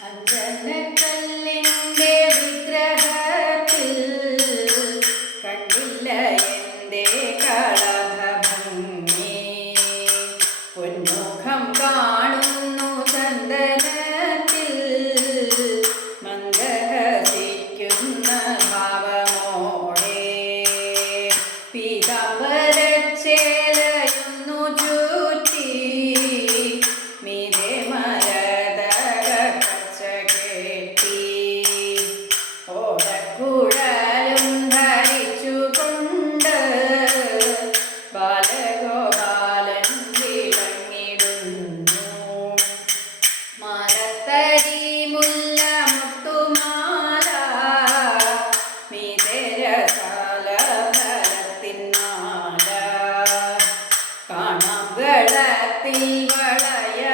அஞ்சன கல்ல வளத்தில் வளைய